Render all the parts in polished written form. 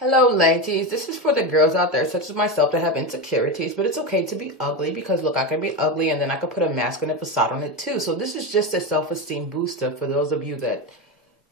Hello ladies, this is for the girls out there such as myself that have insecurities, but it's okay to be ugly because look, I can be ugly and then I can put a masculine facade on it too. So this is just a self-esteem booster for those of you that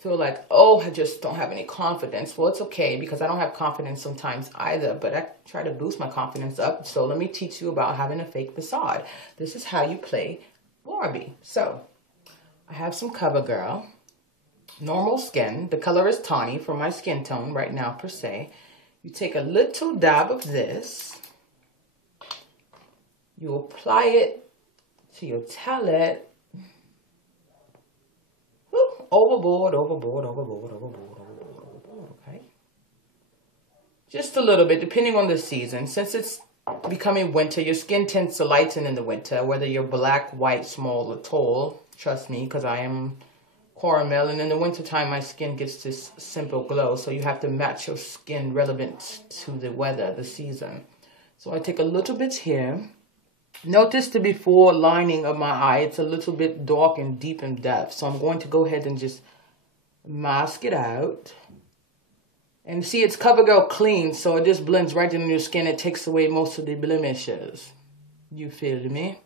feel like, oh, I just don't have any confidence. Well, it's okay because I don't have confidence sometimes either, but I try to boost my confidence up. So let me teach you about having a fake facade. This is how you play Barbie. So I have some CoverGirl. Normal skin. The color is tawny for my skin tone right now per se. You take a little dab of this. You apply it to your talent. Overboard, overboard, overboard, overboard, overboard, overboard, okay? Just a little bit, depending on the season. Since it's becoming winter, your skin tends to lighten in the winter, whether you're black, white, small, or tall. Trust me, because I am caramel, and in the wintertime my skin gets this simple glow, so you have to match your skin relevant to the weather, the season. So I take a little bit here. Notice the before lining of my eye, it's a little bit dark and deep in depth, so I'm going to go ahead and just mask it out. And see, it's CoverGirl clean, so it just blends right into your skin. It takes away most of the blemishes. You feel me?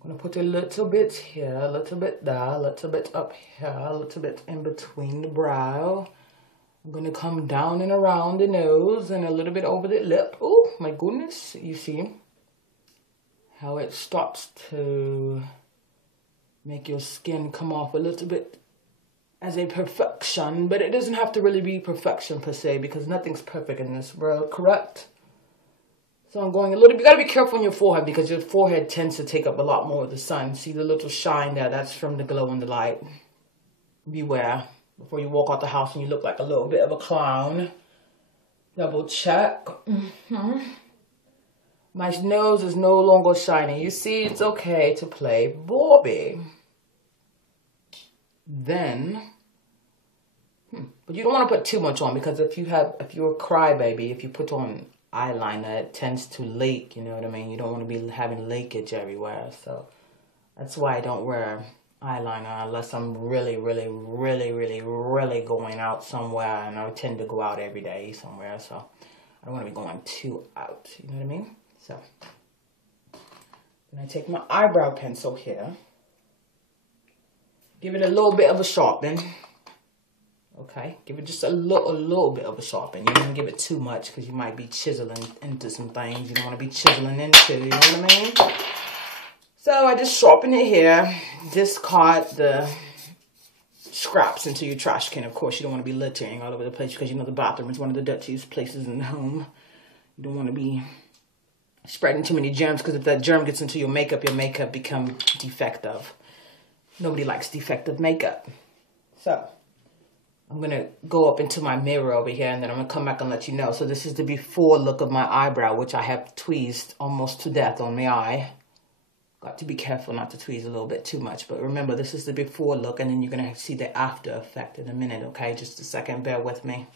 I'm going to put a little bit here, a little bit there, a little bit up here, a little bit in between the brow. I'm going to come down and around the nose and a little bit over the lip. Oh, my goodness. You see how it starts to make your skin come off a little bit as a perfection. But it doesn't have to really be perfection per se because nothing's perfect in this world, correct? So I'm going a little bit, you gotta be careful on your forehead because your forehead tends to take up a lot more of the sun. See the little shine there? That's from the glow and the light. Beware before you walk out the house and you look like a little bit of a clown. Double check. My nose is no longer shiny. You see, it's okay to play Barbie. Then, but you don't want to put too much on because if you're a crybaby, if you put on eyeliner, it tends to lake, you know what I mean? You don't want to be having lakeage everywhere, so that's why I don't wear eyeliner unless I'm really going out somewhere, and I tend to go out every day somewhere, so I don't want to be going too out, you know what I mean? So then I take my eyebrow pencil here, give it a little bit of a sharpen. Okay, give it just a little bit of a sharpen. You don't want to give it too much because you might be chiseling into some things you don't want to be chiseling into, you know what I mean? So I just sharpen it here. Discard the scraps into your trash can. Of course, you don't want to be littering all over the place because you know the bathroom is one of the dirtiest places in the home. You don't want to be spreading too many germs because if that germ gets into your makeup becomes defective. Nobody likes defective makeup. So I'm going to go up into my mirror over here and then I'm going to come back and let you know. So this is the before look of my eyebrow, which I have tweezed almost to death on my eye. Got to be careful not to tweeze a little bit too much. But remember, this is the before look and then you're going to see the after effect in a minute, okay? Just a second, bear with me.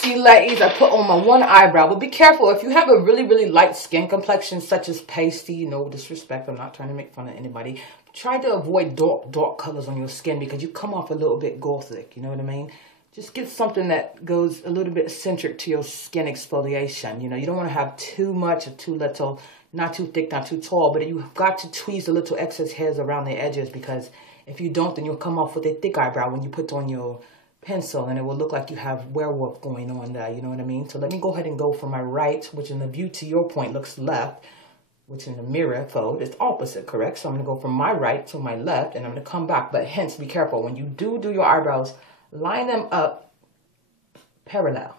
See, ladies, I put on my one eyebrow, but be careful. If you have a really light skin complexion, such as pasty, no disrespect, I'm not trying to make fun of anybody. Try to avoid dark colors on your skin because you come off a little bit gothic, you know what I mean? just get something that goes a little bit centric to your skin exfoliation. You know, you don't want to have too much or too little, not too thick, not too tall, but you've got to tweeze the little excess hairs around the edges, because if you don't, then you'll come off with a thick eyebrow when you put on your pencil, and it will look like you have werewolf going on there, you know what I mean? So let me go ahead and go from my right, which in the view to your point looks left, which in the mirror fold is opposite, correct? So I'm going to go from my right to my left, and I'm going to come back, but hence be careful. When you do your eyebrows, line them up parallel.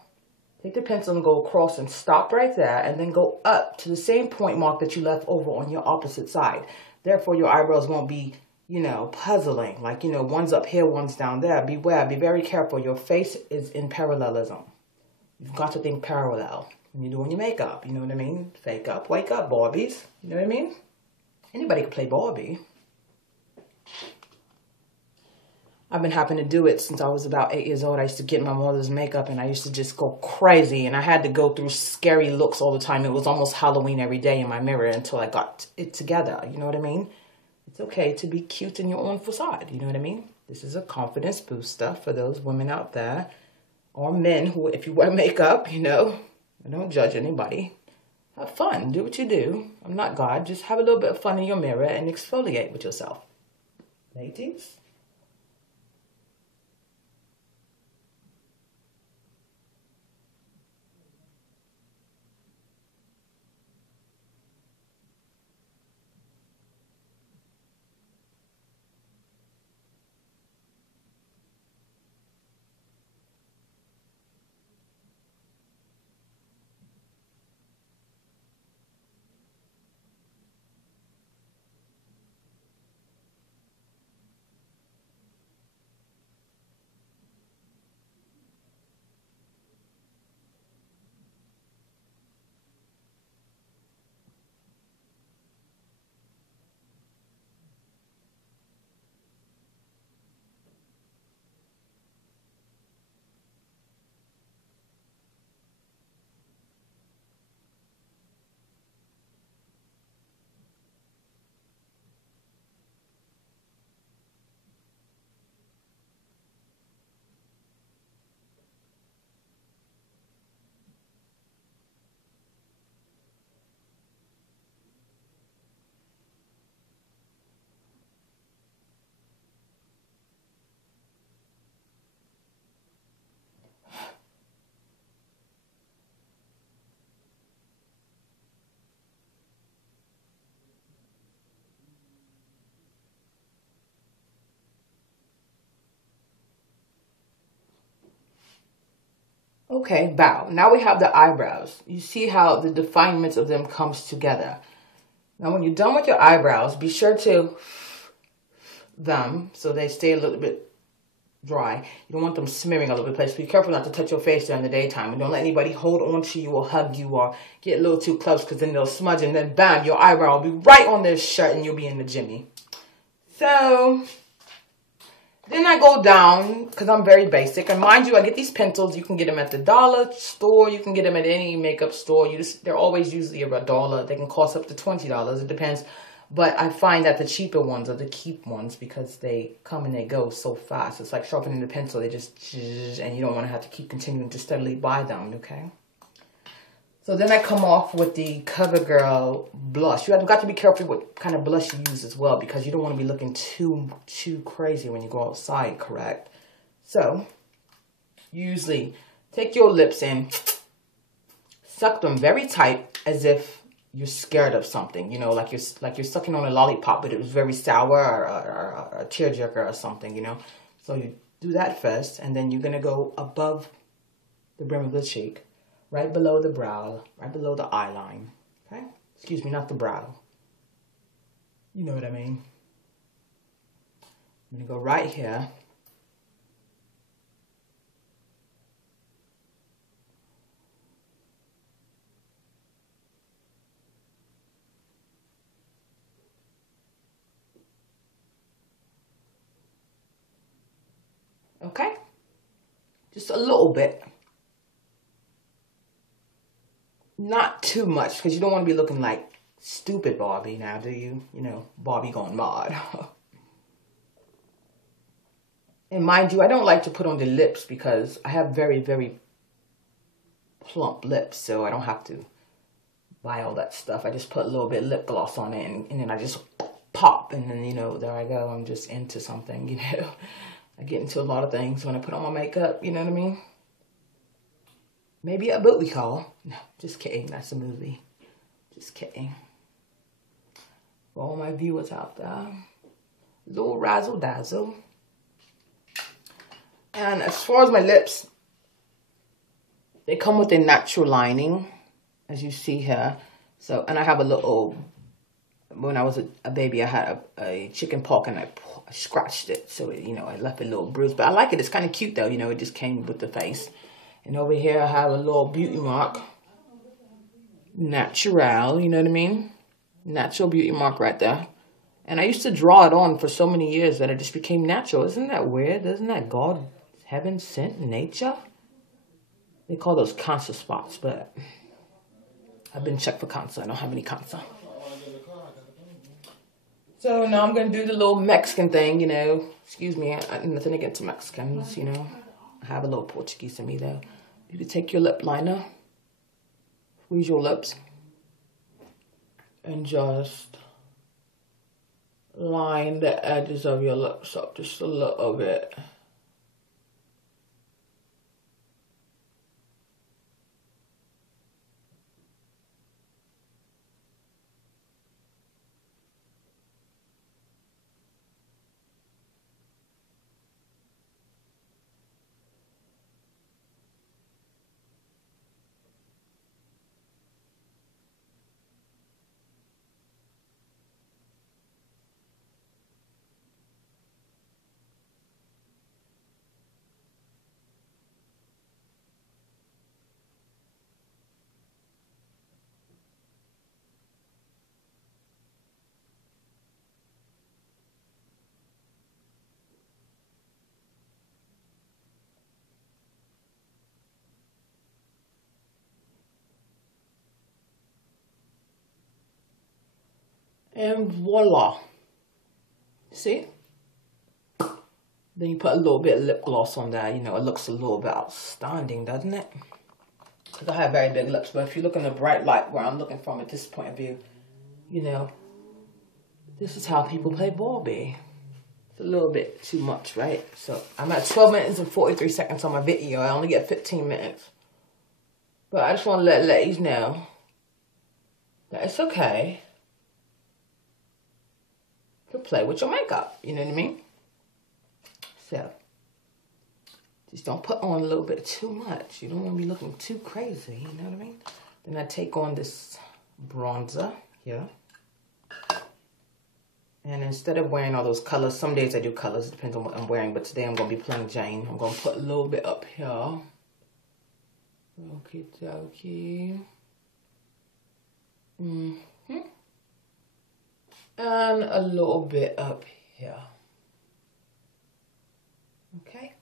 Take the pencil and go across and stop right there, and then go up to the same point mark that you left over on your opposite side. Therefore, your eyebrows won't be, you know, puzzling. Like, you know, one's up here, one's down there. Beware, be very careful. Your face is in parallelism. You've got to think parallel when you're doing your makeup. You know what I mean? Fake up, wake up, Barbies. You know what I mean? Anybody can play Barbie. I've been having to do it since I was about 8 years old. I used to get my mother's makeup and I used to just go crazy. And I had to go through scary looks all the time. It was almost Halloween every day in my mirror until I got it together. You know what I mean? It's okay to be cute in your own facade. You know what I mean? This is a confidence booster for those women out there, or men who, if you wear makeup, you know, I don't judge anybody. Have fun. Do what you do. I'm not God. Just have a little bit of fun in your mirror and exfoliate with yourself. Ladies? Okay, bow. Now we have the eyebrows. You see how the definements of them comes together. Now when you're done with your eyebrows, be sure to them so they stay a little bit dry. You don't want them smearing all over the place. Be careful not to touch your face during the daytime. And don't let anybody hold on to you or hug you or get a little too close, because then they'll smudge and then bam, your eyebrow will be right on their shirt and you'll be in the Jimmy. So then I go down, because I'm very basic. And mind you, I get these pencils. You can get them at the dollar store. You can get them at any makeup store. They're always usually about $1. They can cost up to $20. It depends. But I find that the cheaper ones are the keep ones, because they come and they go so fast. It's like sharpening the pencil. They just, and you don't want to have to keep continuing to steadily buy them, okay? So then I come off with the CoverGirl blush. You have got to be careful what kind of blush you use as well, because you don't want to be looking too crazy when you go outside, correct? So, you usually take your lips and suck them very tight, as if you're scared of something. You know, like you're sucking on a lollipop, but it was very sour or a tearjerker or something, you know? So you do that first, and then you're going to go above the brim of the cheek, right below the brow, right below the eye line, okay? Excuse me, not the brow. You know what I mean. I'm going to go right here. Okay? Just a little bit. Not too much, because you don't want to be looking like stupid Barbie now, do you? You know, Barbie gone mod. And mind you, I don't like to put on the lips because I have very, very plump lips. So I don't have to buy all that stuff. I just put a little bit of lip gloss on it, and then I just pop, and then, you know, there I go. I'm just into something, you know. I get into a lot of things when I put on my makeup, you know what I mean? Maybe a booty call. No, just kidding. That's a movie. Just kidding. For all my viewers out there. Little razzle dazzle. And as far as my lips, they come with a natural lining, as you see here. So, and I have a little, when I was a baby, I had a chicken pox, and I scratched it. So, you know, I left a little bruise. But I like it. It's kind of cute, though. You know, it just came with the face. And over here, I have a little beauty mark. Natural, you know what I mean? Natural beauty mark right there. And I used to draw it on for so many years that it just became natural. Isn't that weird? Isn't that God, heaven sent nature? They call those cancer spots, but I've been checked for cancer. I don't have any cancer. So now I'm going to do the little Mexican thing, you know. Excuse me, nothing against Mexicans, you know. I have a little Portuguese in me, though. You can take your lip liner, squeeze your lips, and just line the edges of your lips up just a little bit. And voila. See? Then you put a little bit of lip gloss on that. You know, it looks a little bit outstanding, doesn't it? Because I have very big lips. But if you look in the bright light where I'm looking from at this point of view, you know, this is how people play Barbie. It's a little bit too much, right? So I'm at 12 minutes and 43 seconds on my video. I only get 15 minutes. But I just want to let ladies know that it's okay to play with your makeup, you know what I mean? So, just don't put on a little bit too much. You don't want to be looking too crazy, you know what I mean? Then I take on this bronzer here. And instead of wearing all those colors, some days I do colors, it depends on what I'm wearing, but today I'm going to be plain Jane. I'm going to put a little bit up here. Okie dokie. And a little bit up here. Okay?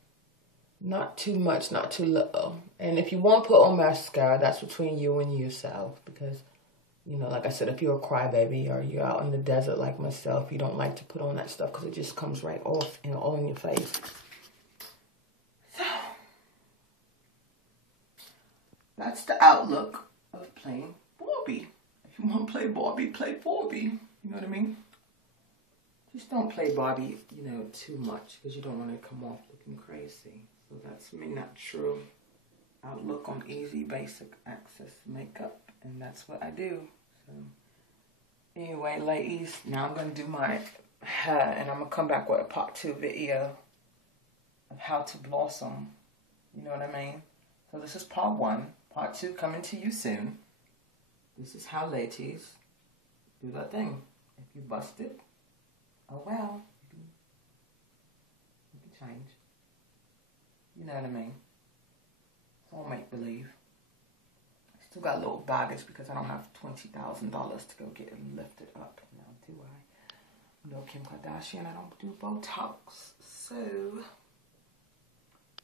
Not too much, not too little. And if you want to put on mascara, that's between you and yourself. Because, you know, like I said, if you're a crybaby or you're out in the desert like myself, you don't like to put on that stuff because it just comes right off and all in your face. So, that's the outlook of playing Barbie. If you want to play Barbie, play Barbie. You know what I mean? Just don't play Barbie, you know, too much because you don't want to come off looking crazy. So that's my natural outlook on easy, basic access makeup. And that's what I do. So anyway, ladies, now I'm going to do my hair. And I'm going to come back with a part 2 video of how to blossom. You know what I mean? So this is part 1. Part 2 coming to you soon. This is how ladies do that thing. If you bust it, oh well, you can change. You know what I mean? It's all make-believe. I still got a little baggage because I don't have $20,000 to go get it lifted up. Now do I? No Kim Kardashian, I don't do Botox. So,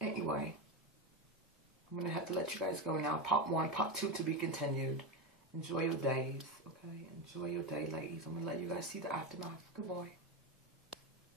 anyway, I'm going to have to let you guys go now. Part 1, part 2 to be continued. Enjoy your days, okay? Enjoy your day, ladies. I'm going to let you guys see the aftermath. Good boy.